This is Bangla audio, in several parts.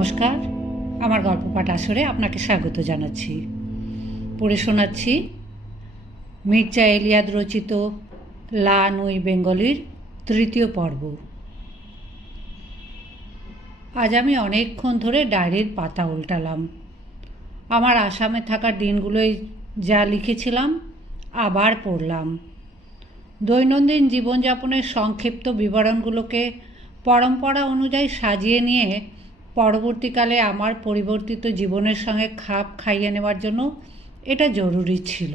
নমস্কার, আমার গল্প পাঠ আসরে আপনাকে স্বাগত জানাচ্ছি। পড়ে শোনাচ্ছি মির্জা এলিয়াদ রচিত লা নুই বেঙ্গলির ৩য় পর্ব। আজ আমি অনেকক্ষণ ধরে ডায়েরির পাতা উল্টালাম। আমার আসামে থাকার দিনগুলোই যা লিখেছিলাম আবার পড়লাম। দৈনন্দিন জীবনযাপনের সংক্ষিপ্ত বিবরণগুলোকে পরম্পরা অনুযায়ী সাজিয়ে নিয়ে পরবর্তীকালে আমার পরিবর্তিত জীবনের সঙ্গে খাপ খাইয়ে নেওয়ার জন্য এটা জরুরি ছিল।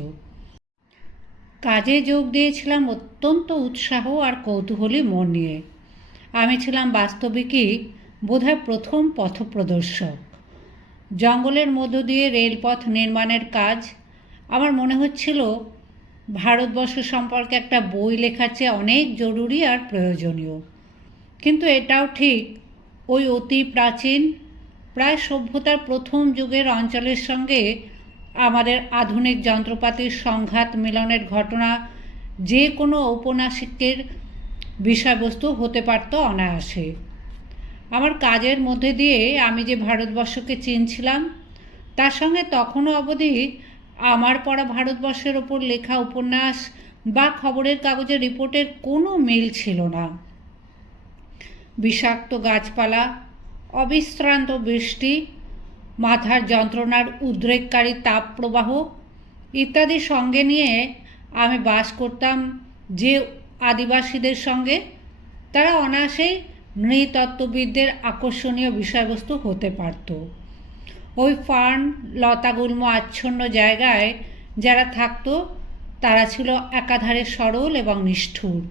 কাজে যোগ দিয়েছিলাম অত্যন্ত উৎসাহ আর কৌতূহলী মন নিয়ে। আমি ছিলাম বাস্তবিকই বোধহয় প্রথম পথপ্রদর্শক। জঙ্গলের মধ্য দিয়ে রেলপথ নির্মাণের কাজ আমার মনে হচ্ছিল ভারতবর্ষ সম্পর্কে একটা বই লেখার চেয়ে অনেক জরুরি আর প্রয়োজনীয়। কিন্তু এটাও ঠিক, ওই অতি প্রাচীন প্রায় সভ্যতার প্রথম যুগের অঞ্চলের সঙ্গে আমাদের আধুনিক যন্ত্রপাতির সংঘাত মিলনের ঘটনা যে কোনো ঔপন্যাসিকের বিষয়বস্তু হতে পারত অনায়াসে। আমার কাজের মধ্যে দিয়ে আমি যে ভারতবর্ষকে চিনছিলাম তার সঙ্গে তখনও অবধি আমার পড়া ভারতবর্ষের ওপর লেখা উপন্যাস বা খবরের কাগজের রিপোর্টের কোনো মিল ছিল না। বিষাক্ত গাছপালা, অবিশ্রান্ত বৃষ্টি, মাথার যন্ত্রণার উদ্রেককারী তাপপ্রবাহ ইত্যাদি সঙ্গে নিয়ে আমি বাস করতাম যে আদিবাসীদের সঙ্গে, তারা অনায়াসেই নৃতত্ত্ববিদদের আকর্ষণীয় বিষয়বস্তু হতে পারত। ওই ফার্ন লতাগুল্ম আচ্ছন্ন জায়গায় যারা থাকতো তারা ছিল একাধারে সরল এবং নিষ্ঠুর।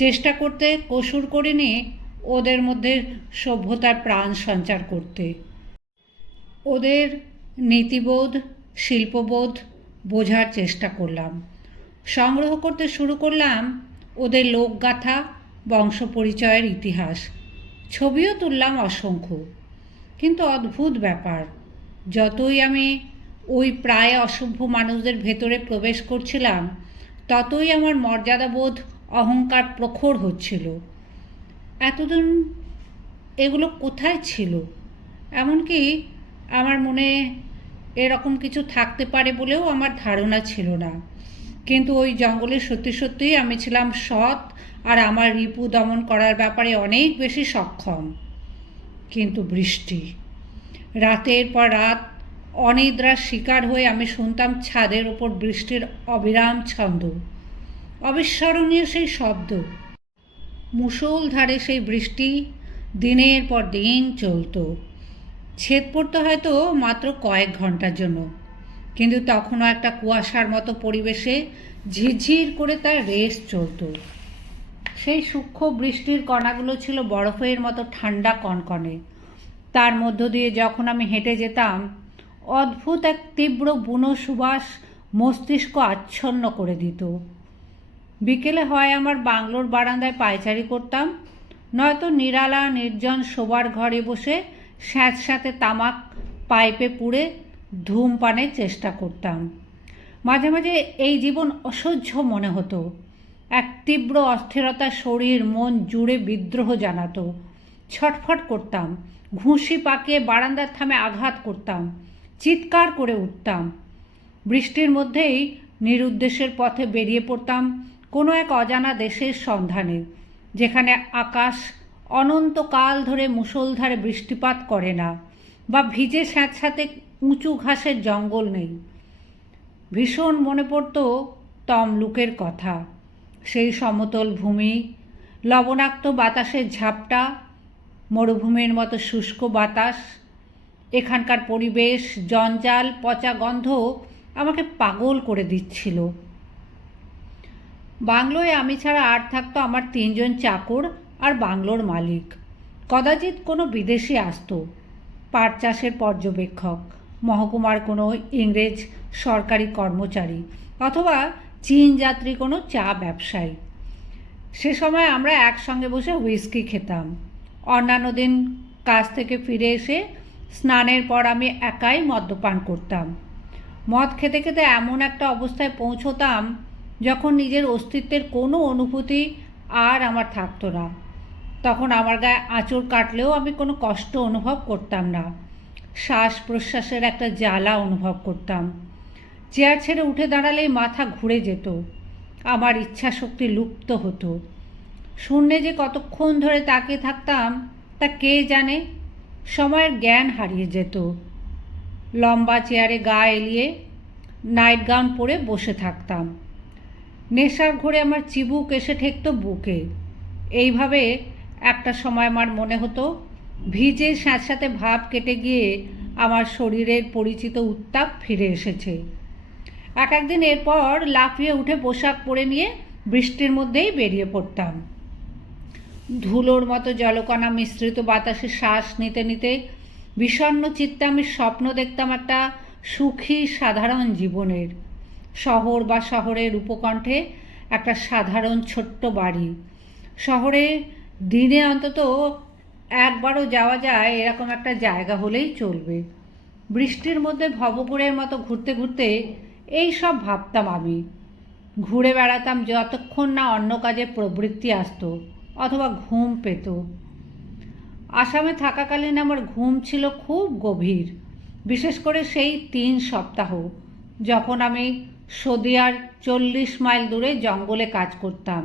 চেষ্টা করতে কসুর করিনি ওদের মধ্যে সভ্যতার প্রাণ সঞ্চার করতে। ওদের নীতিবোধ, শিল্পবোধ বোঝার চেষ্টা করলাম। সংগ্রহ করতে শুরু করলাম ওদের লোকগাথা, বংশপরিচয়ের ইতিহাস। ছবিও তুললাম অসংখ্য। কিন্তু অদ্ভুত ব্যাপার, যতই আমি ওই প্রায় অসভ্য মানুষদের ভেতরে প্রবেশ করছিলাম ততই আমার মর্যাদাবোধ, অহংকার প্রখর হচ্ছিল। এতদিন এগুলো কোথায় ছিল? এমনকি আমার মনে এরকম কিছু থাকতে পারে বলেও আমার ধারণা ছিল না। কিন্তু ওই জঙ্গলে সত্যি সত্যিই আমি ছিলাম সৎ আর আমার রিপু দমন করার ব্যাপারে অনেক বেশি সক্ষম। কিন্তু বৃষ্টি, রাতের পর রাত অনিদ্রার শিকার হয়ে আমি শুনতাম ছাদের ওপর বৃষ্টির অবিরাম ছন্দ, অবিস্মরণীয় সেই শব্দ। মুষলধারে সেই বৃষ্টি দিনের পর দিন চলত। ছেদ পড়তো হয়তো মাত্র কয়েক ঘন্টার জন্য, কিন্তু তখনও একটা কুয়াশার মতো পরিবেশে ঝিরঝির করে তার রেস চলত। সেই সূক্ষ্ম বৃষ্টির কণাগুলো ছিল বরফের মতো ঠান্ডা কনকনে। তার মধ্য দিয়ে যখন আমি হেঁটে যেতাম অদ্ভুত এক তীব্র বুনো সুবাস মস্তিষ্ক আচ্ছন্ন করে দিত। বিকেলে হয় আমার বাংলোর বারান্দায় পায়চারি করতাম, নয়তো নিরালা নির্জন শোবার ঘরে বসে স্যাঁতস্যাঁতে তামাক পাইপে পুড়ে ধূমপানের চেষ্টা করতাম। মাঝে মাঝে এই জীবন অসহ্য মনে হতো। এক তীব্র অস্থিরতা শরীর মন জুড়ে বিদ্রোহ জানাতো। ছটফট করতাম, ঘুষি পাকিয়ে বারান্দার থামে আঘাত করতাম, চিৎকার করে উঠতাম। বৃষ্টির মধ্যেই নিরুদ্দেশের পথে বেরিয়ে পড়তাম কোনো এক অজানা দেশের সন্ধানে, যেখানে আকাশ অনন্তকাল ধরে মুষলধারে বৃষ্টিপাত করে না বা ভিজে স্যাঁতস্যাঁতে উঁচু ঘাসের জঙ্গল নেই। ভীষণ মনে পড়ত তমলুকের কথা। সেই সমতল ভূমি, লবণাক্ত বাতাসের ঝাপটা, মরুভূমির মতো শুষ্ক বাতাস, এখানকার পরিবেশ, জঞ্জাল, পচা গন্ধ আমাকে পাগল করে দিচ্ছিল। বাংলোয় আমি ছাড়া আর থাকতো আমার 3 জন চাকর আর বাংলোর মালিক। কদাচিৎ কোনো বিদেশি আসতো, পাট চাষের পর্যবেক্ষক, মহকুমার কোনো ইংরেজ সরকারি কর্মচারী অথবা চীন যাত্রী কোনো চা ব্যবসায়ী। সে সময় আমরা একসঙ্গে বসে হুইস্কি খেতাম। অন্যান্য দিন কাজ থেকে ফিরে এসে স্নানের পর আমি একাই মদ্যপান করতাম। মদ খেতে খেতে এমন একটা অবস্থায় পৌঁছতাম যখন নিজের অস্তিত্বের কোনো অনুভূতি আর আমার থাকতো না। তখন আমার গায়ে আঁচড় কাটলেও আমি কোনো কষ্ট অনুভব করতাম না। শ্বাস প্রশ্বাসের একটা জ্বালা অনুভব করতাম। চেয়ার ছেড়ে উঠে দাঁড়ালেই মাথা ঘুরে যেত। আমার ইচ্ছা শক্তি লুপ্ত হতো। শূন্যে যে কতক্ষণ ধরে তাকিয়ে থাকতাম তা কে জানে। সময়ের জ্ঞান হারিয়ে যেত। লম্বা চেয়ারে গা এলিয়ে নাইট গাউন পরে বসে থাকতাম। নেশার ঘোরে আমার চিবুক এসে ঠেকত বুকে। এইভাবে একটা সময় আমার মনে হতো ভিজে স্যাঁতস্যাঁতে ভাব কেটে গিয়ে আমার শরীরের পরিচিত উত্তাপ ফিরে এসেছে। একদিন এরপর লাফিয়ে উঠে পোশাক পরে নিয়ে বৃষ্টির মধ্যেই বেরিয়ে পড়তাম। ধুলোর মতো জলকণা মিশ্রিত বাতাসে শ্বাস নিতে নিতে বিষণ্ণ চিত্তে আমি স্বপ্ন দেখতাম একটা সুখী সাধারণ জীবনের। শহর বা শহরের উপকণ্ঠে একটা সাধারণ ছোট্ট বাড়ি। শহরে দিনে অন্তত একবারও যাওয়া যায় এরকম একটা জায়গা হলেই চলবে। বৃষ্টির মধ্যে ভবঘুরের মতো ঘুরতে ঘুরতে এই সব ভাবতাম আমি। ঘুরে বেড়াতাম যতক্ষণ না অন্য কাজে প্রবৃত্তি আসতো অথবা ঘুম পেত। আসামে থাকাকালীন আমার ঘুম ছিল খুব গভীর, বিশেষ করে সেই 3 সপ্তাহ যখন আমি সদিয়ার 40 মাইল দূরে জঙ্গলে কাজ করতাম।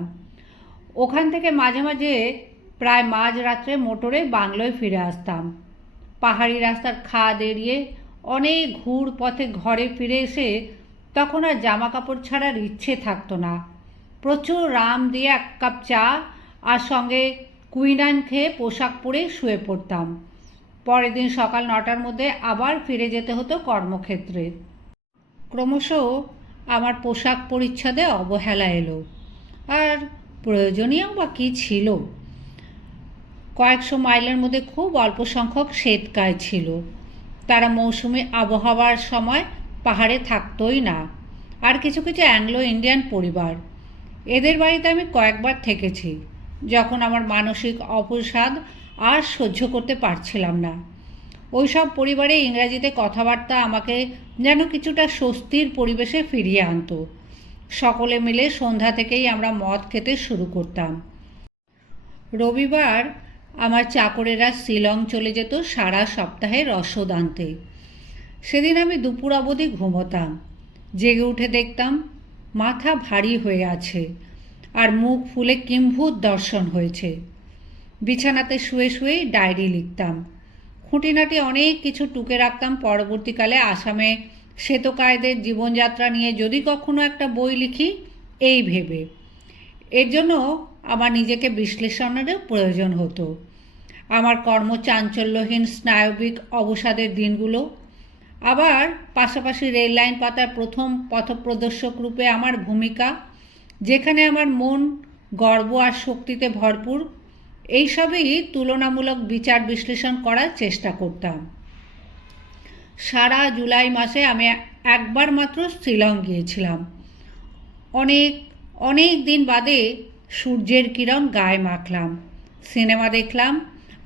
ওখান থেকে মাঝে মাঝে প্রায় মাঝরাত্রে মোটরে বাংলোয় ফিরে আসতাম। পাহাড়ি রাস্তার খাদ এড়িয়ে অনেক ঘুর পথে ঘরে ফিরে এসে তখন আর জামা কাপড় ছাড়ার ইচ্ছে থাকতো না। প্রচুর রাম দিয়ে 1 কাপ চা আর সঙ্গে কুইনাইন খেয়ে পোশাক পরে শুয়ে পড়তাম। পরের দিন সকাল 9টার মধ্যে আবার ফিরে যেতে হতো কর্মক্ষেত্রে। ক্রমশ আমার পোশাক পরিচ্ছদে অবহেলা এলো। আর প্রয়োজনীয় বা কী ছিল? কয়েকশো মাইলের মধ্যে খুব অল্প সংখ্যক শ্বেতকায় ছিল। তারা মৌসুমি আবহাওয়ার সময় পাহাড়ে থাকতোই না। আর কিছু কিছু অ্যাংলো ইন্ডিয়ান পরিবার, এদের বাড়িতে আমি কয়েকবার থেকেছি যখন আমার মানসিক অবসাদ আর সহ্য করতে পারছিলাম না। ওই সব পরিবারে ইংরাজিতে কথাবার্তা আমাকে যেন কিছুটা স্বস্তির পরিবেশে ফিরিয়ে আনতো। সকলে মিলে সন্ধ্যা থেকেই আমরা মদ খেতে শুরু করতাম। রবিবার আমার চাকরেরা শিলং চলে যেত সারা সপ্তাহে রসদ আনতে। সেদিন আমি দুপুর অবধি ঘুমোতাম। জেগে উঠে দেখতাম মাথা ভারী হয়ে আছে আর মুখ ফুলে কিম্ভূত দর্শন হয়েছে। বিছানাতে শুয়ে শুয়েই ডায়েরি লিখতাম। খুঁটিনাটি অনেক কিছু টুকে রাখতাম পরবর্তীকালে আসামে শ্বেতকায়দের জীবনযাত্রা নিয়ে যদি কখনো একটা বই লিখি এই ভেবে। এর জন্য আমার নিজেকে বিশ্লেষণেরও প্রয়োজন হতো। আমার কর্মচাঞ্চল্যহীন স্নায়বিক অবসাদের দিনগুলো, আবার পাশাপাশি রেল লাইন পাতার প্রথম পথপ্রদর্শক রূপে আমার ভূমিকা, যেখানে আমার মন গর্ব আর শক্তিতে ভরপুর, এইসবই তুলনামূলক বিচার বিশ্লেষণ করার চেষ্টা করতাম। সারা জুলাই মাসে আমি একবার মাত্র শিলং গিয়েছিলাম। অনেক অনেক দিন বাদে সূর্যের কিরণ গায়ে মাখলাম, সিনেমা দেখলাম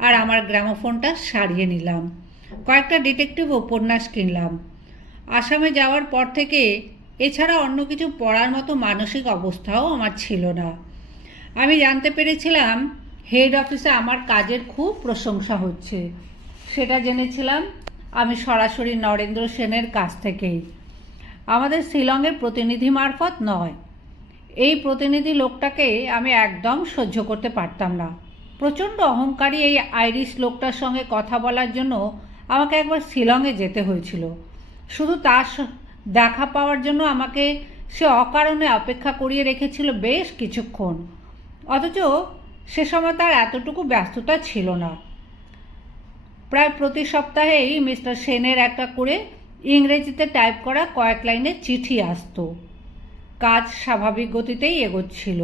আর আমার গ্রামোফোনটা সারিয়ে নিলাম। কয়েকটা ডিটেকটিভ উপন্যাস কিনলাম। আসামে যাওয়ার পর থেকে এছাড়া অন্য কিছু পড়ার মতো মানসিক অবস্থাও আমার ছিল না। আমি জানতে পেরেছিলাম হেড অফিসে আমার কাজের খুব প্রশংসা হচ্ছে। সেটা জেনেছিলাম আমি সরাসরি নরেন্দ্র সেনের কাছ থেকেই, আমাদের শিলংয়ের প্রতিনিধি মারফত নয়। এই প্রতিনিধি লোকটাকে আমি একদম সহ্য করতে পারতাম না। প্রচণ্ড অহংকারী এই আইরিশ লোকটার সঙ্গে কথা বলার জন্য আমাকে একবার শিলংয়ে যেতে হয়েছিল। শুধু তার দেখা পাওয়ার জন্য আমাকে সে অকারণে অপেক্ষা করিয়ে রেখেছিল বেশ কিছুক্ষণ, অথচ সে সময় তার এতটুকু ব্যস্ততা ছিল না। প্রায় প্রতি সপ্তাহেই মিস্টার সেনের একটা করে ইংরেজিতে টাইপ করা কয়েক লাইনের চিঠি আসতো। কাজ স্বাভাবিক গতিতেই এগোচ্ছিল।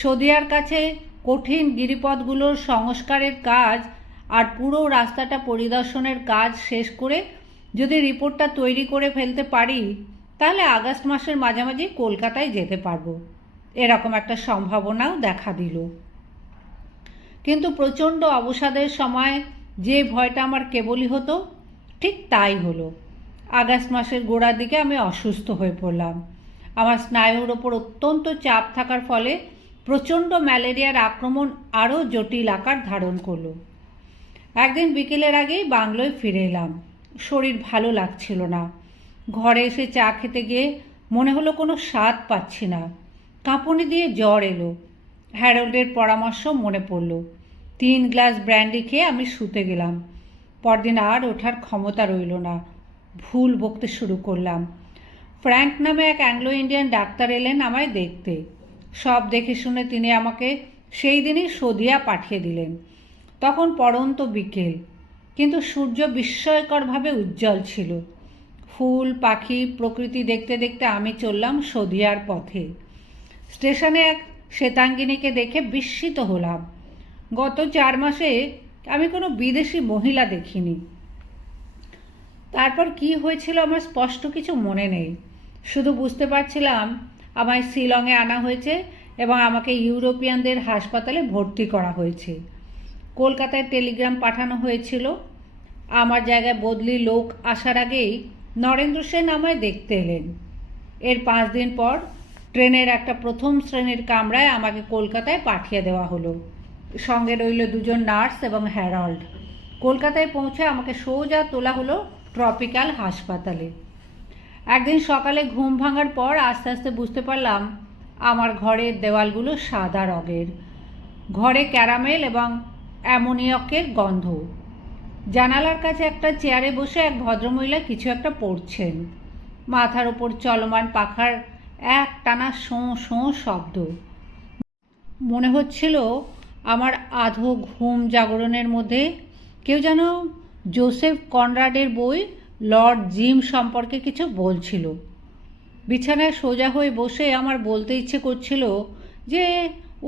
সদিয়ার কাছে কঠিন গিরিপথগুলোর সংস্কারের কাজ আর পুরো রাস্তাটা পরিদর্শনের কাজ শেষ করে যদি রিপোর্টটা তৈরি করে ফেলতে পারি তাহলে আগস্ট মাসের মাঝামাঝি কলকাতায় যেতে পারবো, এরকম একটা সম্ভাবনাও দেখা দিল। কিন্তু প্রচণ্ড অবসাদের সময় যে ভয়টা আমার কেবলই হতো, ঠিক তাই হলো। আগস্ট মাসের গোড়ার দিকে আমি অসুস্থ হয়ে পড়লাম। আমার স্নায়ুর ওপর অত্যন্ত চাপ থাকার ফলে প্রচণ্ড ম্যালেরিয়ার আক্রমণ আরও জটিল আকার ধারণ করলো। একদিন বিকেলের আগেই বাংলোয় ফিরে এলাম। শরীর ভালো লাগছিল না। ঘরে এসে চা খেতে গিয়ে মনে হলো কোনো স্বাদ পাচ্ছি না। কাঁপুনি দিয়ে জ্বর এলো। হ্যারল্ডের পরামর্শ মনে পড়ল। 3 গ্লাস ব্র্যান্ডি খেয়ে আমি শুতে গেলাম। পরদিন আর ওঠার ক্ষমতা রইল না। ভুল বকতে শুরু করলাম। ফ্র্যাঙ্ক নামে এক অ্যাংলো ইন্ডিয়ান ডাক্তার এলেন আমায় দেখতে। সব দেখে শুনে তিনি আমাকে সেই দিনই সদিয়া পাঠিয়ে দিলেন। তখন পড়ন্ত বিকেল, কিন্তু সূর্য বিস্ময়করভাবে উজ্জ্বল ছিল। ফুল, পাখি, প্রকৃতি দেখতে দেখতে আমি চললাম সদিয়ার পথে। স্টেশনে এক শ্বেতাঙ্গিনীকে দেখে বিস্মিত হলাম। গত 4 মাসে আমি কোনো বিদেশি মহিলা দেখিনি। তারপর কি হয়েছিল আমার স্পষ্ট কিছু মনে নেই। শুধু বুঝতে পারছিলাম আমায় শিলংয়ে আনা হয়েছে এবং আমাকে ইউরোপিয়ানদের হাসপাতালে ভর্তি করা হয়েছে। কলকাতায় টেলিগ্রাম পাঠানো হয়েছিল। আমার জায়গায় বদলি লোক আসার আগেই নরেন্দ্র সেন আমায় দেখতে এলেন। এর 5 দিন পর ট্রেনের একটা প্রথম শ্রেণীর কামরায় আমাকে কলকাতায় পাঠিয়ে দেওয়া হলো। সঙ্গে রইল 2 জন নার্স এবং হ্যারল্ড। কলকাতায় পৌঁছে আমাকে সোজা তোলা হলো ট্রপিক্যাল হাসপাতালে। একদিন সকালে ঘুম ভাঙার পর আস্তে আস্তে বুঝতে পারলাম আমার ঘরের দেওয়ালগুলো সাদা রঙের। ঘরে ক্যারামেল এবং অ্যামোনিয়াকের গন্ধ। জানালার কাছে একটা চেয়ারে বসে এক ভদ্রমহিলা কিছু একটা পড়ছেন। মাথার ওপর চলমান পাখার এক টানা শোঁ শোঁ শব্দ। মনে হচ্ছিল আমার আধো ঘুম জাগরণের মধ্যে কেউ যেন জোসেফ কনরাডের বই লর্ড জিম সম্পর্কে কিছু বলছিল। বিছানায় সোজা হয়ে বসে আমার বলতে ইচ্ছে করছিল যে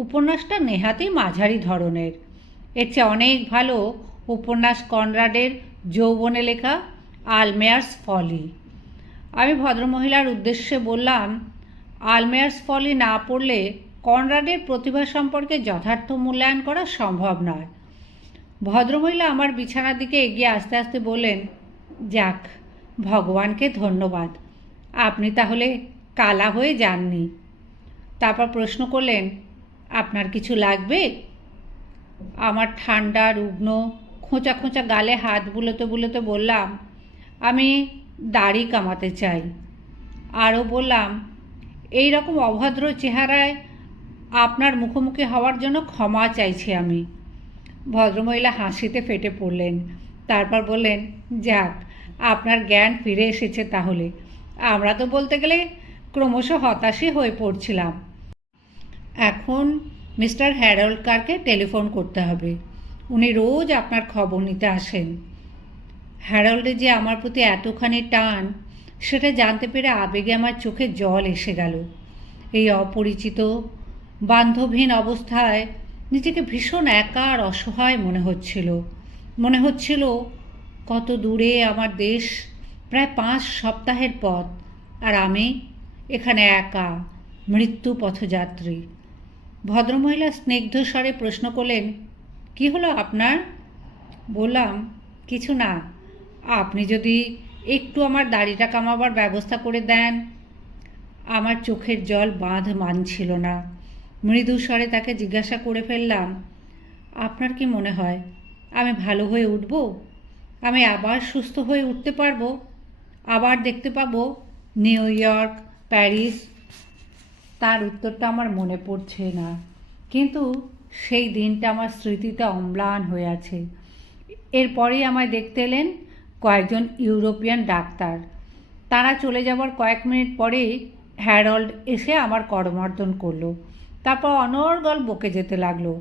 উপন্যাসটা নেহাতই মাঝারি ধরনের। এর চেয়ে অনেক ভালো উপন্যাস কনরাডের যৌবনে লেখা আলমেয়ার্স ফলি। আমি ভদ্রমহিলার উদ্দেশ্যে বললাম, আলমেয়ার্স ফলি না পড়লে কনরাডের প্রতিভা সম্পর্কে যথার্থ মূল্যায়ন করা সম্ভব নয়। ভদ্রমহিলা আমার বিছানার দিকে এগিয়ে আস্তে আস্তে বললেন, যাক, ভগবানকে ধন্যবাদ, আপনি তাহলে কালা হয়ে যাননি। তারপর প্রশ্ন করলেন, আপনার কিছু লাগবে? আমার ঠান্ডা রুগ্ন খোঁচা খোঁচা গালে হাত বুলোতে বুলোতে বললাম, আমি দাড়ি কামাতে চাই। আরও বললাম, এই রকম অভদ্র চেহারায় আপনার মুখোমুখি হওয়ার জন্য ক্ষমা চাইছি আমি। ভদ্রমহিলা হাসিতে ফেটে পড়লেন। তারপর বললেন, যাক, আপনার জ্ঞান ফিরে এসেছে তাহলে। আমরা তো বলতে গেলে ক্রমশ হতাশই হয়ে পড়ছিলাম। এখন মিস্টার হ্যারল্ড কারকে টেলিফোন করতে হবে। উনি রোজ আপনার খবর নিতে আসেন। হ্যারল্ডে যে আমার প্রতি এতখানি টান, সেটা জানতে পেরে আবেগে আমার চোখে জল এসে গেল। এই অপরিচিত বান্ধবহীন অবস্থায় নিজেকে ভীষণ একা আর অসহায় মনে হচ্ছিল কত দূরে আমার দেশ, প্রায় 5 সপ্তাহের পথ, আর আমি এখানে একা, মৃত্যু পথযাত্রী। ভদ্রমহিলা স্নিগ্ধ স্বরে প্রশ্ন করলেন, কি হলো আপনার? বললাম, কিছু না, আপনি যদি একটু আমার দাড়িটা কামাবার ব্যবস্থা করে দেন। আমার চোখের জল বাঁধ মানছিল না। মৃদু স্বরে তাকে জিজ্ঞাসা করে ফেললাম, আপনার কি মনে হয় আমি ভালো হয়ে উঠব? আমি আবার সুস্থ হয়ে উঠতে পারবো? আবার দেখতে পাবো নিউ ইয়র্ক, প্যারিস? তার উত্তরটা আমার মনে পড়ছে না, কিন্তু সেই দিনটা আমার স্মৃতিতে অম্লান হয়ে আছে। এরপরেই আমায় দেখতে এলেন কয়েকজন ইউরোপিয়ান ডাক্তার। তারা চলে যাবার কয়েক মিনিট পরেই হ্যারল্ড এসে আমার করমর্দন করলো। তারপর অনর্গল বকে যেতে লাগলো।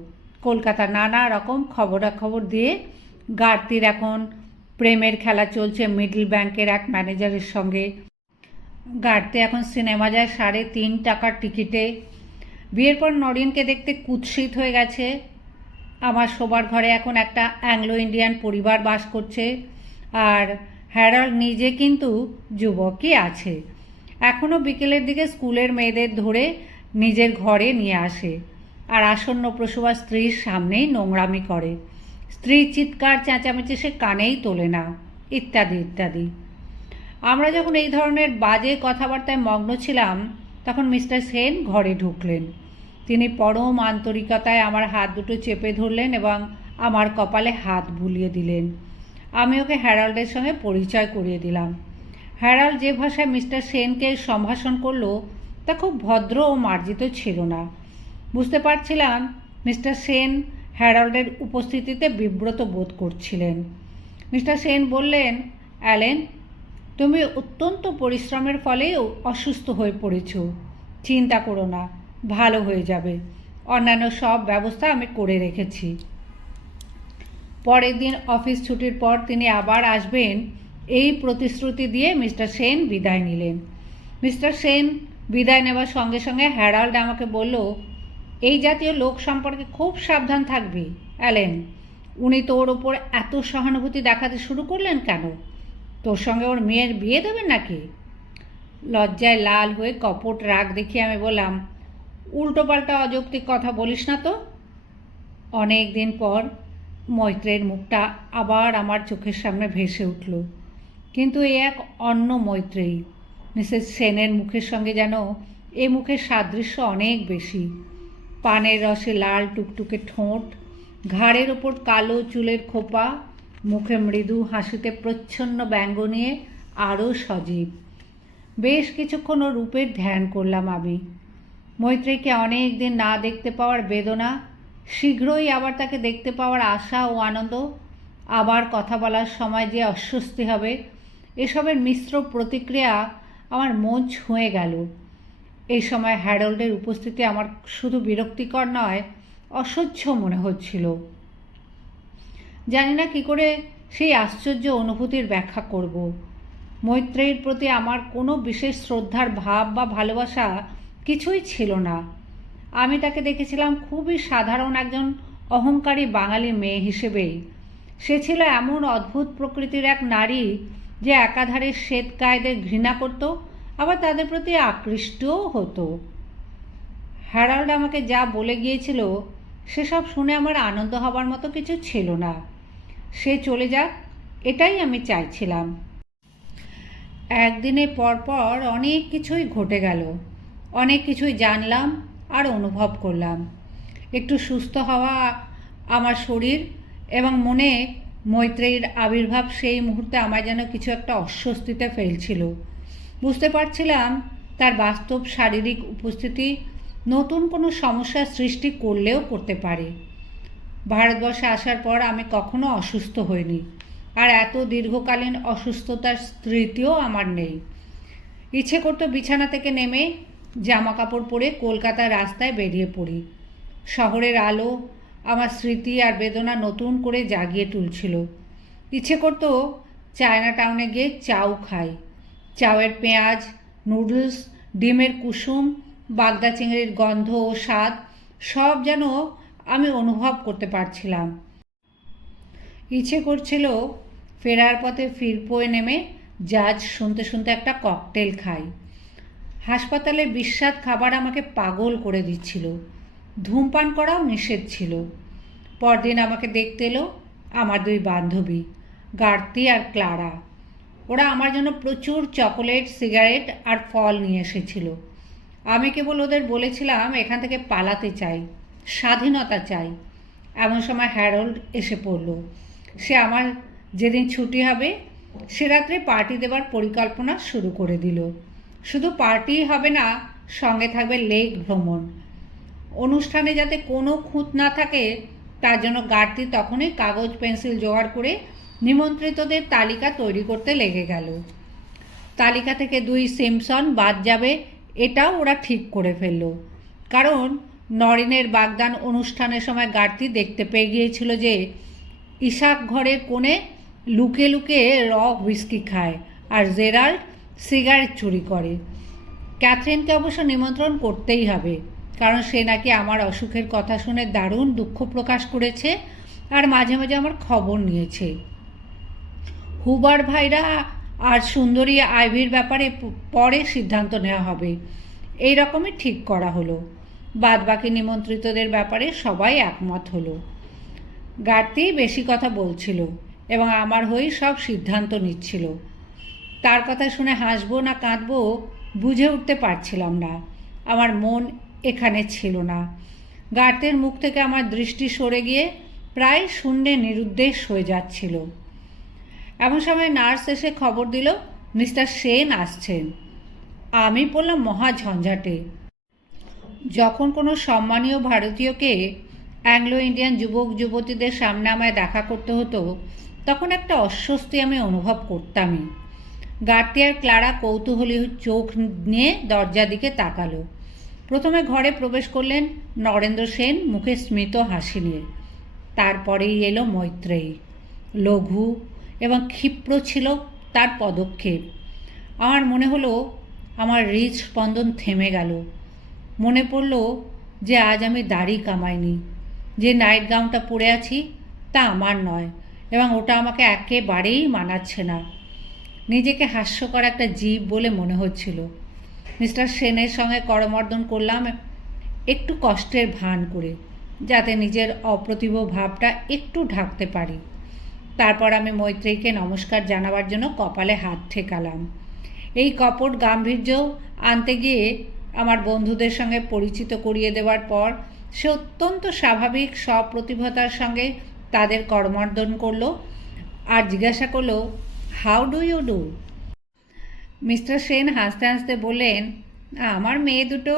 কলকাতার নানা রকম খবরাখবর দিয়ে গার্তির এখন প্রেমের খেলা চলছে মিডল ব্যাংকের এক ম্যানেজারের সঙ্গে। গার্তি এখন সিনেমা যায় 3.5 টাকার টিকিটে। বিয়ের পর নরিনকে দেখতে কুৎসিত হয়ে গেছে। আমার শোবার ঘরে এখন একটা অ্যাংলো ইন্ডিয়ান পরিবার বাস করছে, আর হ্যারল্ড নিজে কিন্তু যুবকই আছে। এখনও বিকেলের দিকে স্কুলের মেয়েদের ধরে নিজের ঘরে নিয়ে আসে, আর আসন্ন প্রসবা স্ত্রীর সামনেই নোংরামি করে। স্ত্রীর চিৎকার চেঁচামেচি সে কানেই তোলে না, ইত্যাদি ইত্যাদি। আমরা যখন এই ধরনের বাজে কথাবার্তায় মগ্ন ছিলাম, তখন মিস্টার সেন ঘরে ঢুকলেন। তিনি পরম আন্তরিকতায় আমার হাত দুটো চেপে ধরলেন এবং আমার কপালে হাত বুলিয়ে দিলেন। আমি ওকে হ্যারাল্ডের সঙ্গে পরিচয় করিয়ে দিলাম। হ্যারাল্ড যে ভাষায় মিস্টার সেনকে সম্ভাষণ করলো তা খুব ভদ্র ও মার্জিত ছিল না। বুঝতে পারছিলাম মিস্টার সেন হ্যারাল্ডের উপস্থিতিতে বিব্রত বোধ করছিলেন। মিস্টার সেন বললেন, অ্যালেন, তুমি অত্যন্ত পরিশ্রমের ফলে অসুস্থ হয়ে পড়েছ। চিন্তা করো না, ভালো হয়ে যাবে। অন্যান্য সব ব্যবস্থা আমি করে রেখেছি। পরের দিন অফিস ছুটির পর তিনি আবার আসবেন এই প্রতিশ্রুতি দিয়ে মিস্টার সেন বিদায় নিলেন। মিস্টার সেন বিদায় নেবার সঙ্গে সঙ্গে হ্যারাল্ড আমাকে বলল, এই জাতীয় লোক সম্পর্কে খুব সাবধান থাকবি অ্যালেন। উনি তোর ওপর এত সহানুভূতি দেখাতে শুরু করলেন কেন? তোর সঙ্গে ওর মেয়ের বিয়ে দেবেন নাকি? লজ্জায় লাল হয়ে কপট রাগ দেখিয়ে আমি বললাম, উল্টোপাল্টা অযৌক্তিক কথা বলিস না তো। অনেক দিন পর মৈত্রের মুখটা আবার আমার চোখের সামনে ভেসে উঠল, কিন্তু এ এক অন্য মৈত্রেয়ী। মিসেস সেনের মুখের সঙ্গে যেন এ মুখের সাদৃশ্য অনেক বেশি। পানের রসে লাল টুকটুকে ঠোঁট, ঘাড়ের ওপর কালো চুলের খোপা, মুখে মৃদু হাসিতে প্রচ্ছন্ন ব্যঙ্গ নিয়ে আরও সজীব। বেশ কিছুক্ষণ ওর রূপের ধ্যান করলাম আমি। মৈত্রেয়ীকে অনেক দিন না দেখতে পাওয়ার বেদনা, শীঘ্রই আবার তাকে দেখতে পাওয়ার আশা ও আনন্দ, আবার কথা বলার সময় যে অস্বস্তি হবে, এসবের মিশ্র প্রতিক্রিয়া আমার মন ছুঁয়ে গেল। এই সময় হ্যারল্ডের উপস্থিতি আমার শুধু বিরক্তিকর নয়, অসহ্য মনে হচ্ছিল। জানি না কী করে সেই আশ্চর্য অনুভূতির ব্যাখ্যা করব। মৈত্রেয়ীর প্রতি আমার কোনো বিশেষ শ্রদ্ধার ভাব বা ভালোবাসা কিছুই ছিল না। আমি তাকে দেখেছিলাম খুবই সাধারণ একজন অহংকারী বাঙালি মেয়ে হিসেবেই। সে ছিল এমন অদ্ভুত প্রকৃতির এক নারী যে একাধারে শ্বেতকায়দের ঘৃণা করত, আবার তাদের প্রতি আকৃষ্টও হতো। হ্যারাল্ড আমাকে যা বলে গিয়েছিল সেসব শুনে আমার আনন্দ হবার মতো কিছু ছিল না। সে চলে যাক, এটাই আমি চাইছিলাম। একদিনে পরপর অনেক কিছুই ঘটে গেল, অনেক কিছুই জানলাম আর অনুভব করলাম। একটু সুস্থ হওয়া আমার শরীর এবং মনে মৈত্রেয়ীর আবির্ভাব সেই মুহূর্তে আমার যেন কিছু একটা অস্বস্তিতে ফেলছিল। বুঝতে পারছিলাম তার বাস্তব শারীরিক উপস্থিতি নতুন কোনো সমস্যার সৃষ্টি করলেও করতে পারে। ভারতবর্ষে আসার পর আমি কখনো অসুস্থ হইনি, আর এত দীর্ঘকালীন অসুস্থতার স্মৃতিও আমার নেই। ইচ্ছে করতো বিছানা থেকে নেমে জামা কাপড় পরে কলকাতার রাস্তায় বেরিয়ে পড়ি। শহরের আলো আমার স্মৃতি আর বেদনা নতুন করে জাগিয়ে তুলছিল। ইচ্ছে করতো চায়না টাউনে গিয়ে চাউ খাই। চাউয়ের পেঁয়াজ, নুডলস, ডিমের কুসুম, বাগদা চিংড়ির গন্ধ ও স্বাদ সব যেন আমি অনুভব করতে পারছিলাম। ইচ্ছে করছিল ফেরার পথে ফিরপোয়ে নেমে জাজ শুনতে শুনতে একটা ককটেল খাই। হাসপাতালের বিস্বাদ খাবার আমাকে পাগল করে দিচ্ছিল। ধূমপান করাও নিষেধ ছিল। পরদিন আমাকে দেখতে এলো আমার দুই বান্ধবী, গার্তি আর ক্লারা। ওরা আমার জন্য প্রচুর চকোলেট, সিগারেট আর ফল নিয়ে এসেছিল। আমি কেবল ওদের বলেছিলাম এখান থেকে পালাতে চাই, স্বাধীনতা চাই। এমন সময় হ্যারল্ড এসে পড়ল। সে আমার যেদিন ছুটি হবে সে রাত্রে পার্টি দেবার পরিকল্পনা শুরু করে দিল। শুধু পার্টিই হবে না, সঙ্গে থাকবে লেক ভ্রমণ। অনুষ্ঠানে যাতে কোনো খুঁত না থাকে তার জন্য গার্তি তখনই কাগজ পেন্সিল জোগাড় করে নিমন্ত্রিতদের তালিকা তৈরি করতে লেগে গেল। তালিকা থেকে 2 সিম্পসন বাদ যাবে এটাও ওরা ঠিক করে ফেলল, কারণ নরিনের বাগদান অনুষ্ঠানের সময় গার্তি দেখতে পেয়ে গিয়েছিল যে ইসাক ঘরের কোণে লুকে লুকে হুইস্কি খায় আর জেরাল্ড সিগারেট চুরি করে। ক্যাথরিনকে অবশ্য নিমন্ত্রণ করতেই হবে, কারণ সে নাকি আমার অসুখের কথা শুনে দারুণ দুঃখ প্রকাশ করেছে আর মাঝে মাঝে আমার খবর নিয়েছে। হুবার ভাইরা আর সুন্দরী আইভির ব্যাপারে পরে সিদ্ধান্ত নেওয়া হবে, এই রকমই ঠিক করা হলো। বাদবাকি নিমন্ত্রিতদের ব্যাপারে সবাই একমত হলো। গার্তি বেশি কথা বলছিল এবং আমার হয়েই সব সিদ্ধান্ত নিচ্ছিল। তার কথা শুনে হাসবো না কাঁদবো বুঝে উঠতে পারছিলাম না। আমার মন এখানে ছিল না। গার্ডদের মুখ থেকে আমার দৃষ্টি সরে গিয়ে প্রায় শূন্যে নিরুদ্দেশ হয়ে যাচ্ছিল। এমন সময় নার্স এসে খবর দিল মিস্টার সেন আসছেন। আমি পড়লাম মহা ঝঞ্ঝাটে। যখন কোনো সম্মানীয় ভারতীয়কে অ্যাংলো ইন্ডিয়ান যুবক যুবতীদের সামনে আমায় দেখা করতে হতো, তখন একটা অস্বস্তি আমি অনুভব করতামই। গার্ডটি আর ক্লারা কৌতূহলী চোখ নিয়ে দরজার দিকে তাকালো। প্রথমে ঘরে প্রবেশ করলেন নরেন্দ্র সেন, মুখে স্মিত হাসি নিয়ে। তারপরেই এলো মৈত্রেয়ী। লঘু এবং ক্ষিপ্র ছিল তার পদক্ষেপ। আমার মনে হলো আমার হৃদস্পন্দন থেমে গেল। মনে পড়ল যে আজ আমি দাড়ি কামাইনি, যে নাইট গাউনটা পরে আছি তা আমার নয়, এবং ওটা আমাকে একেবারেই মানাচ্ছে না। নিজেকে হাস্যকর একটা জীব বলে মনে হচ্ছিল। মিস্টার সেনের সঙ্গে করমর্দন করলাম একটু কষ্টের ভান করে, যাতে নিজের অপ্রতিভ ভাবটা একটু ঢাকতে পারি। তারপর আমি মৈত্রেয়ীকে নমস্কার জানাবার জন্য কপালে হাত ঠেকালাম। এই কপট গাম্ভীর্য আনতে গিয়ে আমার বন্ধুদের সঙ্গে পরিচিত করিয়ে দেওয়ার পর সে অত্যন্ত স্বাভাবিক সপ্রতিভতার সঙ্গে তাদের করমর্দন করলো আর জিজ্ঞাসা করলো, how do you do? Mister Sen হাসতে হাসতে বললেন, আমার মেয়ে দুটো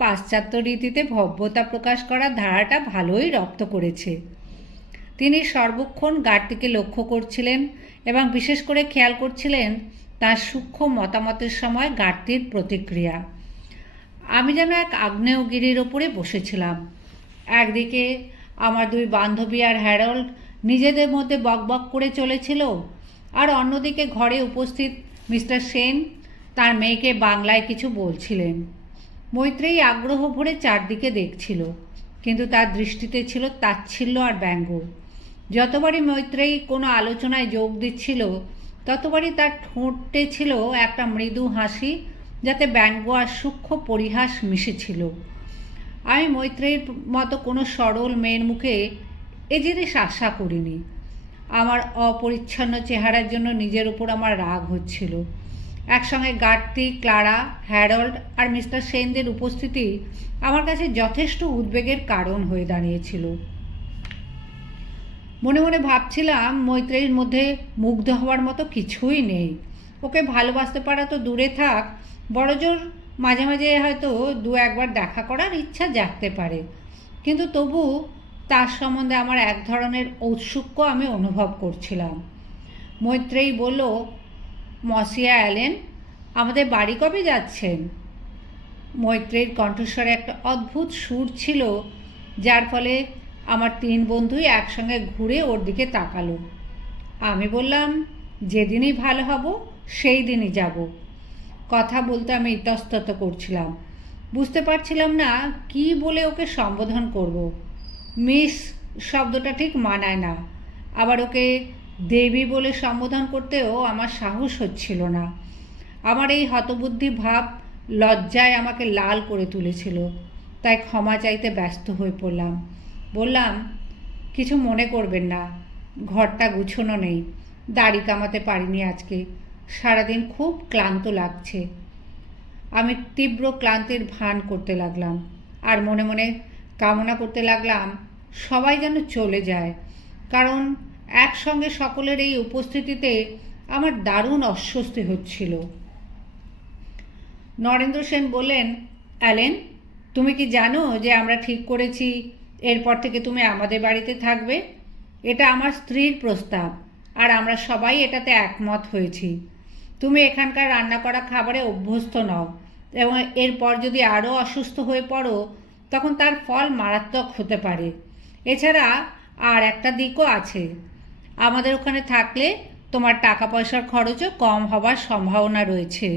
পাশ্চাত্য রীতিতে ভব্যতা প্রকাশ করার ধারাটা ভালোই রপ্ত করেছে। তিনি সর্বক্ষণ গার্ডটিকে লক্ষ্য করছিলেন এবং বিশেষ করে খেয়াল করছিলেন তার সূক্ষ্ম মতামতের সময় গার্ডটির প্রতিক্রিয়া। আমি যেন এক আগ্নেয়গিরির ওপরে বসেছিলাম। একদিকে আমার দুই বান্ধবী আর হ্যারল্ড নিজেদের মধ্যে বকবক করে চলেছিল, আর অন্যদিকে ঘরে উপস্থিত মিস্টার সেন তার মেয়েকে বাংলায় কিছু বলছিলেন। মৈত্রেয়ী আগ্রহ ভরে চারদিকে দেখছিল, কিন্তু তার দৃষ্টিতে ছিল তাচ্ছিল্য আর ব্যঙ্গ। যতবারই মৈত্রেয়ী কোনো আলোচনায় যোগ দিচ্ছিল, ততবারই তার ঠোঁটে ছিল একটা মৃদু হাসি, যাতে ব্যঙ্গ আর সূক্ষ্ম পরিহাস মিশেছিল। আমি মৈত্রেয়ীর মতো কোনো সরল মেয়ের মুখে এ জিনিস আশা করিনি। আমার অপরিচ্ছন্ন চেহারার জন্য নিজের উপর আমার রাগ হচ্ছিল। একসঙ্গে গার্ডটি, ক্লারা, হ্যারল্ড আর মিস্টার সেনদের উপস্থিতি আমার কাছে যথেষ্ট উদ্বেগের কারণ হয়ে দাঁড়িয়েছিল। মনে মনে ভাবছিলাম মৈত্রেয়ীর মধ্যে মুগ্ধ হওয়ার মতো কিছুই নেই। ওকে ভালোবাসতে পারা তো দূরে থাক, বড়জোর মাঝে মাঝে হয়তো দু একবার দেখা করার ইচ্ছা জাগতে পারে, কিন্তু তবু তার সম্বন্ধে আমার এক ধরনের ঔৎসুক্য আমি অনুভব করছিলাম। মৈত্রেয়ী বলল, মসিয়া অ্যালেন, আমাদের বাড়ি কবে যাচ্ছেন? মৈত্রেয়ীর কণ্ঠস্বরে একটা অদ্ভুত সুর ছিল, যার ফলে আমার তিন বন্ধুই একসঙ্গে ঘুরে ওর দিকে তাকালো। আমি বললাম, যেদিনই ভালো হব সেই দিনই যাব। কথা বলতে আমি ইতস্তত করছিলাম, বুঝতে পারছিলাম না কি বলে ওকে সম্বোধন করব। মিস শব্দটা ঠিক মানায় না, আবার ওকে দেবী বলে সম্বোধন করতেও আমার সাহস হচ্ছিল না। আমার এই হতবুদ্ধি ভাব লজ্জায় আমাকে লাল করে তুলেছিল, তাই ক্ষমা চাইতে ব্যস্ত হয়ে পড়লাম। বললাম, কিছু মনে করবেন না, ঘরটা গুছোনো নেই, দাড়ি কামাতে পারিনি আজকে, সারাদিন খুব ক্লান্ত লাগছে। আমি তীব্র ক্লান্তির ভান করতে লাগলাম আর মনে মনে কামনা করতে লাগলাম সবাই যেন চলে যায়, কারণ একসঙ্গে সকলের এই উপস্থিতিতে আমার দারুণ অস্বস্তি হচ্ছিল। নরেন্দ্র সেন বললেন, অ্যালেন, তুমি কি জানো যে আমরা ঠিক করেছি এরপর থেকে তুমি আমাদের বাড়িতে থাকবে? এটা আমার স্ত্রীর প্রস্তাব, আর আমরা সবাই এটাতে একমত হয়েছি। তুমি এখানকার রান্না করা খাবারে অভ্যস্ত নও, এবং এরপর যদি আরও অসুস্থ হয়ে পড়ো তখন তার ফল মারাত্মক হতে পারে। এছাড়া আর একটা দিকও আছে, আমাদের ওখানে থাকলে তোমার টাকা পয়সার খরচও কম হবার সম্ভাবনা রয়েছে।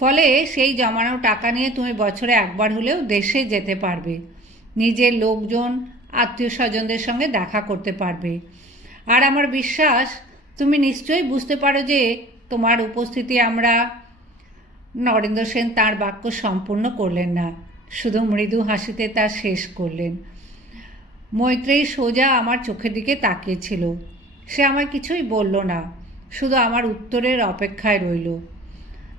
ফলে সেই জমানো টাকা নিয়ে তুমি বছরে একবার হলেও দেশে যেতে পারবে, নিজের লোকজন আত্মীয় স্বজনদের সঙ্গে দেখা করতে পারবে। আর আমার বিশ্বাস তুমি নিশ্চয়ই বুঝতে পারো যে তোমার উপস্থিতি আমরা... নরেন্দ্র সেন তাঁর বাক্য সম্পূর্ণ করলেন না, শুধু মৃদু হাসিতে তা শেষ করলেন। মৈত্রেয়ী সোজা আমার চোখের দিকে তাকিয়েছিল। সে আমায় কিছুই বলল না, শুধু আমার উত্তরের অপেক্ষায় রইল।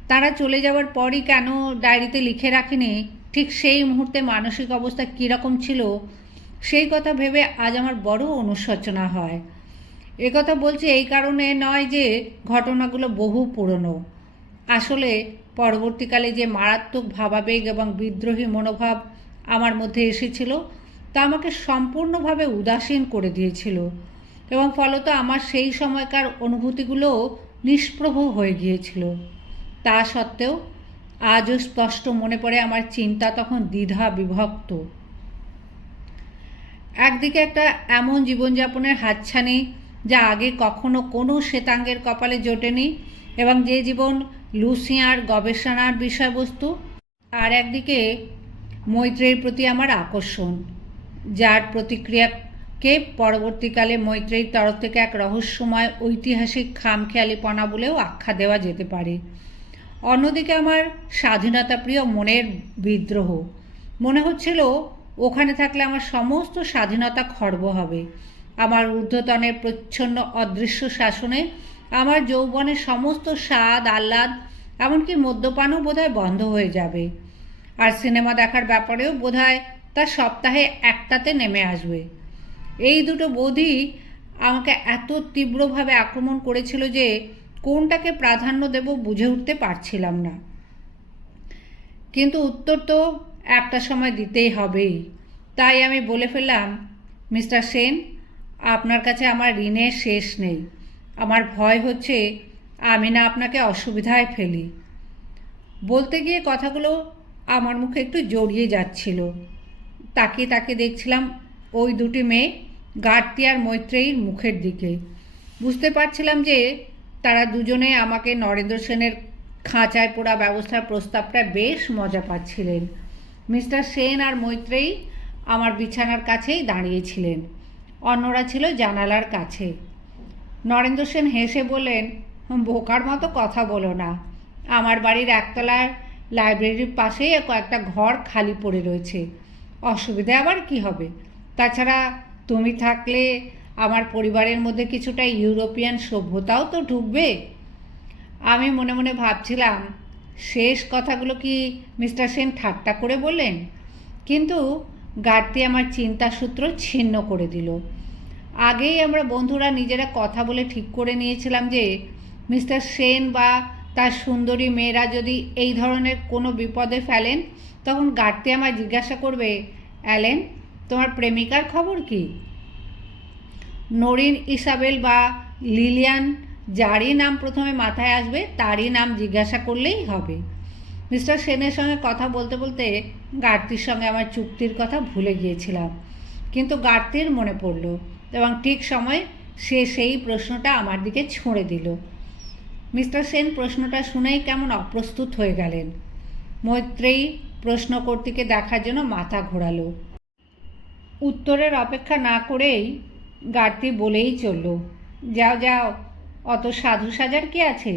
তারা চলে যাওয়ার পরই কেন ডায়েরিতে লিখে রাখিনি ঠিক সেই মুহূর্তে মানসিক অবস্থা কীরকম ছিল সেই কথা ভেবে আজ আমার বড় অনুশোচনা হয়। একথা বলছি এই কারণে নয় যে ঘটনাগুলো বহু পুরনো। আসলে পরবর্তীকালে যে মারাত্মক ভাবাবেগ এবং বিদ্রোহী মনোভাব আমার মধ্যে এসেছিল তা আমাকে সম্পূর্ণভাবে উদাসীন করে দিয়েছিল এবং ফলত আমার সেই সময়কার অনুভূতিগুলোও নিষ্প্রভ হয়ে গিয়েছিল। তা সত্ত্বেও আজও স্পষ্ট মনে পড়ে আমার চিন্তা তখন দ্বিধা বিভক্ত। একদিকে একটা এমন জীবনযাপনের হাতছানি যা আগে কখনো কোনো শ্বেতাঙ্গের কপালে জোটেনি এবং যে জীবন লুসিয়ার গবেষণার বিষয়বস্তু, আর একদিকে মৈত্রেয়ীর প্রতি আমার আকর্ষণ, যার প্রতিক্রিয়াকে পরবর্তীকালে মৈত্রেয়ীর তরফ থেকে এক রহস্যময় ঐতিহাসিক খামখেয়ালিপনা বলেও আখ্যা দেওয়া যেতে পারে। অন্যদিকে আমার স্বাধীনতাপ্রিয় মনের বিদ্রোহ। মনে হচ্ছিল ওখানে থাকলে আমার সমস্ত স্বাধীনতা খর্ব হবে। আমার ঊর্ধ্বতনের প্রচ্ছন্ন অদৃশ্য শাসনে আমার যৌবনের সমস্ত স্বাদ আহ্লাদ, এমনকি মদ্যপানও বোধহয় বন্ধ হয়ে যাবে। আর সিনেমা দেখার ব্যাপারেও বোধহয় তা সপ্তাহে একটাতে নেমে আসবে। এই দুটো বোধই আমাকে এত তীব্রভাবে আক্রমণ করেছিল যে কোনটাকে প্রাধান্য দেব বুঝে উঠতে পারছিলাম না। কিন্তু উত্তর তো একটা সময় দিতেই হবেই। তাই আমি বলে ফেললাম, মিস্টার সেন, আপনার কাছে আমার ঋণের শেষ নেই। আমার ভয় হচ্ছে আমি না আপনাকে অসুবিধায় ফেলি। বলতে গিয়ে কথাগুলো আমার মুখে একটু জড়িয়ে যাচ্ছিল। তাকিয়ে তাকিয়ে দেখছিলাম ওই দুটি মেয়ে, গার্তি আর মৈত্রেয়ীর মুখের দিকে। বুঝতে পারছিলাম যে তারা দুজনে আমাকে নরেন্দ্র সেনের খাঁচায় পোড়া ব্যবস্থার প্রস্তাবটা বেশ মজা পাচ্ছিলেন। মিস্টার সেন আর মৈত্রেয়ী আমার বিছানার কাছেই দাঁড়িয়েছিলেন, অন্যরা ছিল জানালার কাছে। নরেন্দ্র সেন হেসে বললেন, বোকার মতো কথা বলো না। আমার বাড়ির একতলার লাইব্রেরির পাশেই কয়েকটা ঘর খালি পড়ে রয়েছে, অসুবিধা আবার কি হবে? তাছাড়া তুমি থাকলে আমার পরিবারের মধ্যে কিছুটা ইউরোপিয়ান সভ্যতাও তো ঢুকবে। আমি মনে মনে ভাবছিলাম শেষ কথাগুলো কি মিস্টার সেন ঠাট্টা করে বললেন, কিন্তু গার্তি আমার চিন্তাসূত্র ছিন্ন করে দিল। আগেই আমরা বন্ধুরা নিজেরা কথা বলে ঠিক করে নিয়েছিলাম যে মিস্টার সেন বা তার সুন্দরী মেয়েরা যদি এই ধরনের কোনো বিপদে ফেলেন তখন গার্তি আমায় জিজ্ঞাসা করবে, অ্যালেন, তোমার প্রেমিকার খবর কি? নরিন ইসাবেল বা লিলিয়ান, যারই নাম প্রথমে মাথায় আসবে তারই নাম জিজ্ঞাসা করলেই হবে। মিস্টার সেনের সঙ্গে কথা বলতে বলতে গার্তির সঙ্গে আমার চুক্তির কথা ভুলে গিয়েছিলাম, কিন্তু গার্তির মনে পড়ল এবং ঠিক সময়ে সে সেই প্রশ্নটা আমার দিকে ছুঁড়ে দিল। মিস্টার সেন প্রশ্নটা শুনেই কেমন অপ্রস্তুত হয়ে গেলেন। মৈত্রেয়ী প্রশ্নকর্ত্রীকে দেখার জন্য মাথা ঘোরালো। উত্তরের অপেক্ষা না করেই গার্তি বলেই চলল, যাও যাও, অত সাধু সাজার কি আছে?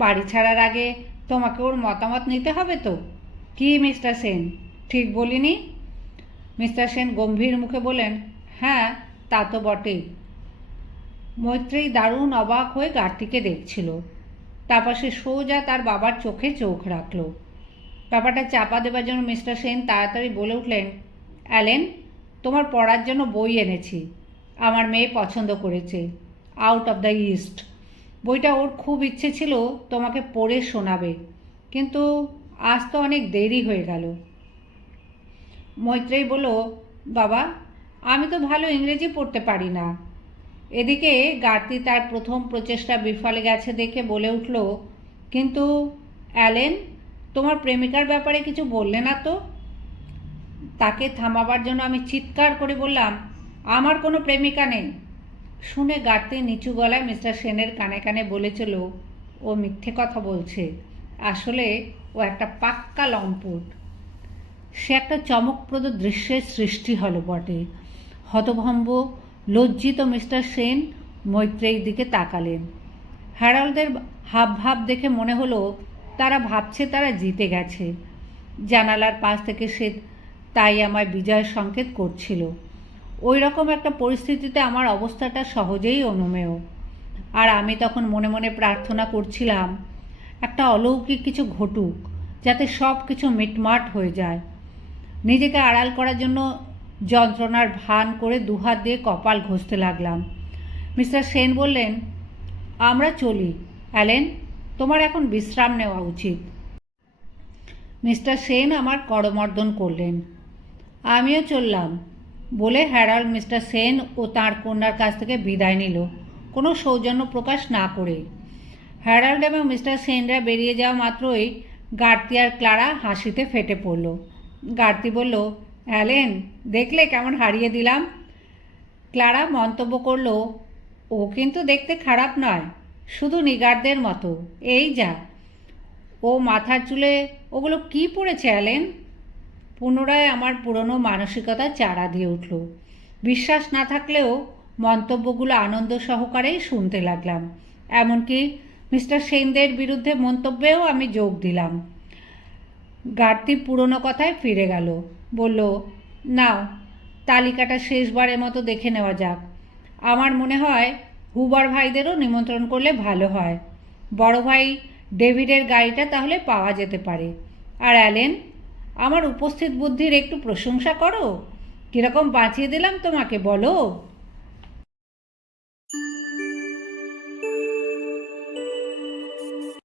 বাড়ি ছাড়ার আগে তোমাকে ওর মতামত নিতে হবে তো। কি মিস্টার সেন, ঠিক বলিনি? মিস্টার সেন গম্ভীর মুখে বলেন, হ্যাঁ, তা তো বটেই। মৈত্রেয়ী দারুণ অবাক হয়ে গার্তিকে দেখছিল। তারপর সে সোজা তার বাবার চোখে চোখ রাখল। ব্যাপারটা চাপা দেবার জন্য মিস্টার সেন তাড়াতাড়ি বলে উঠলেন, অ্যালেন, তোমার পড়ার জন্য বই এনেছি। আমার মেয়ে পছন্দ করেছে, আউট অফ দ্য ইস্ট। বইটা ওর খুব ইচ্ছে ছিল তোমাকে পড়ে শোনাবে, কিন্তু আজ তো অনেক দেরি হয়ে গেল। মৈত্রেয়ী বলল, বাবা, আমি তো ভালো ইংরেজি পড়তে পারি না। এদিকে গার্তি তার প্রথম প্রচেষ্টা বিফলে গেছে দেখে বলে উঠল, কিন্তু অ্যালেন, তোমার প্রেমিকার ব্যাপারে কিছু বললে না তো? তাকে থামাবার জন্য আমি চিৎকার করে বললাম, আমার কোনো প্রেমিকা নেই। শুনে গার্তি নিচু গলায় মিস্টার সেনের কানে কানে বলেছিল, ও মিথ্যে কথা বলছে, আসলে ও একটা পাক্কা লম্পট। সে একটা চমকপ্রদ দৃশ্যের সৃষ্টি হলো বটে। হতভম্ব লজ্জিত মিস্টার সেন মৈত্রেয়ীর দিকে তাকালেন। হ্যারল্ডের হাবভাব দেখে মনে হলো তারা ভাবছে তারা জিতে গেছে। জানালার পাশ থেকে সে তাই আমায় বিজয় সংকেত করছিল। ওই রকম একটা পরিস্থিতিতে আমার অবস্থাটা সহজেই অনুমেয়। আর আমি তখন মনে মনে প্রার্থনা করছিলাম একটা অলৌকিক কিছু ঘটুক, যাতে সব কিছু মিটমাট হয়ে যায়। নিজেকে আড়াল করার জন্য যন্ত্রণার ভান করে দুহাত দিয়ে কপাল ঘষতে লাগলাম। মিস্টার সেন বললেন, আমরা চলি অ্যালেন, তোমার এখন বিশ্রাম নেওয়া উচিত। মিস্টার সেন আমার করমর্দন করলেন। আমিও চললাম বলে হ্যারল্ড মিস্টার সেন ও তাঁর কন্যার কাছ থেকে বিদায় নিল, কোনো সৌজন্য প্রকাশ না করে। হ্যারল্ড এবং মিস্টার সেনরা বেরিয়ে যাওয়া মাত্রই গার্তি আর ক্লারা হাসিতে ফেটে পড়ল। গার্তি বলল, অ্যালেন, দেখলে কেমন হারিয়ে দিলাম? ক্লারা মন্তব্য করল, ও কিন্তু দেখতে খারাপ নয়, শুধু নিগারদের মতো। এই যা, ও মাথার চুলে ওগুলো কি পড়েছে অ্যালেন? পুনরায় আমার পুরনো মানসিকতা চাড়া দিয়ে উঠল। বিশ্বাস না থাকলেও মন্তব্যগুলো আনন্দ সহকারেই শুনতে লাগলাম। এমনকি মিস্টার সেনদের বিরুদ্ধে মন্তব্যেও আমি যোগ দিলাম। গার্তি পুরনো কথায় ফিরে গেল, বলল, নাও তালিকাটা শেষবারের মতো দেখে নেওয়া যাক। আমার মনে হয় হুবার ভাইদেরও নিমন্ত্রণ করলে ভালো হয়। বড় ভাই ডেভিডের গাড়িটা তাহলে পাওয়া যেতে পারে। আর অ্যালেন, আমার উপস্থিত বুদ্ধির একটু প্রশংসা করো। কীরকম বাঁচিয়ে দিলাম তোমাকে বলো।